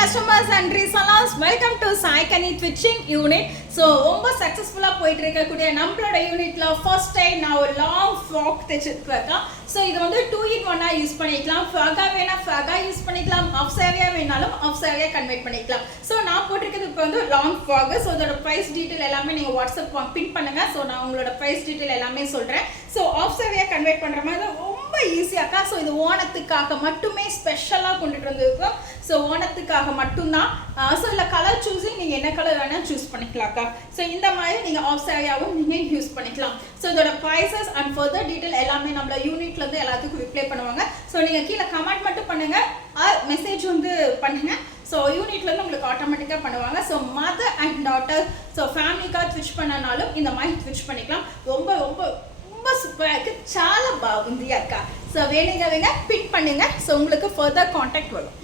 customers and resellers, welcome to Sai Kani Twitching Unit. So ரொம்ப சக்சஸ்ஃபுல்லா போயிட்டு இருக்கக்கூடிய நம்மளோட யூனிட்ல ஃபர்ஸ்ட் டைம் நான் ஒரு லாங் ஃப்ராக் தைச்சிருக்கேன். ஸோ இது வந்து 2-in-1 யூஸ் பண்ணிக்கலாம். ஃப்ராகா வேணா ஃப்ராகா யூஸ் பண்ணிக்கலாம், ஆஃப் சாரியா வேணாலும் ஆஃப் சாரியா கன்வெர்ட் பண்ணிக்கலாம். ஸோ நான் போட்டிருக்கிறது இப்போ வந்து லாங் ஃப்ராக். ஸோ இதோட ப்ரைஸ் டீட்டெயில் எல்லாமே நீங்கள் வாட்ஸ்அப் பின் பண்ணுங்க. ஸோ நான் உங்களோட ப்ரைஸ் டீட்டெயில் எல்லாமே சொல்கிறேன். ஸோ ஆஃப் சாரியா கன்வெர்ட் பண்ணுற மாதிரி ரொம்ப ஈஸியாக்கா. ஸோ இது ஓணத்துக்காக மட்டுமே ஸ்பெஷலாக கொண்டுட்டு வந்திருக்கோம். ஸோ ஓணத்துக்காக மட்டும்தான். ஸோ இல்லை கலர் சூஸிங் நீங்கள் என்ன கலர் வேணால் சூஸ் பண்ணிக்கலாம்க்கா. ஸோ இந்த மாதிரி நீங்கள் ஆஃப் சாரியாவும் நீங்கள் யூஸ் பண்ணிக்கலாம். ஸோ இதோட ப்ரைஸஸ் அண்ட் ஃபர்தர் டீட்டெயில் எல்லாமே நம்மள யூனிட்லேருந்து எல்லாத்துக்கும் ரிப்ளை பண்ணுவாங்க. ஸோ நீங்கள் கீழே கமெண்ட் மட்டும் பண்ணுங்கள், மெசேஜ் வந்து பண்ணுங்க. ஸோ யூனிட்லேருந்து உங்களுக்கு ஆட்டோமேட்டிக்காக பண்ணுவாங்க. So mother and daughter, so ஃபேமிலிக்காக ட்விச் பண்ணனாலும் இந்த மாதிரி ட்விச் பண்ணிக்கலாம். ரொம்ப ரொம்ப ரொம்ப சூப்பராக இருக்குது, చాలా బాగుంది అక్క. ஸோ வேணுங்க பின் பண்ணுங்க. ஸோ உங்களுக்கு ஃபர்தர் கான்டாக்ட் வரும்.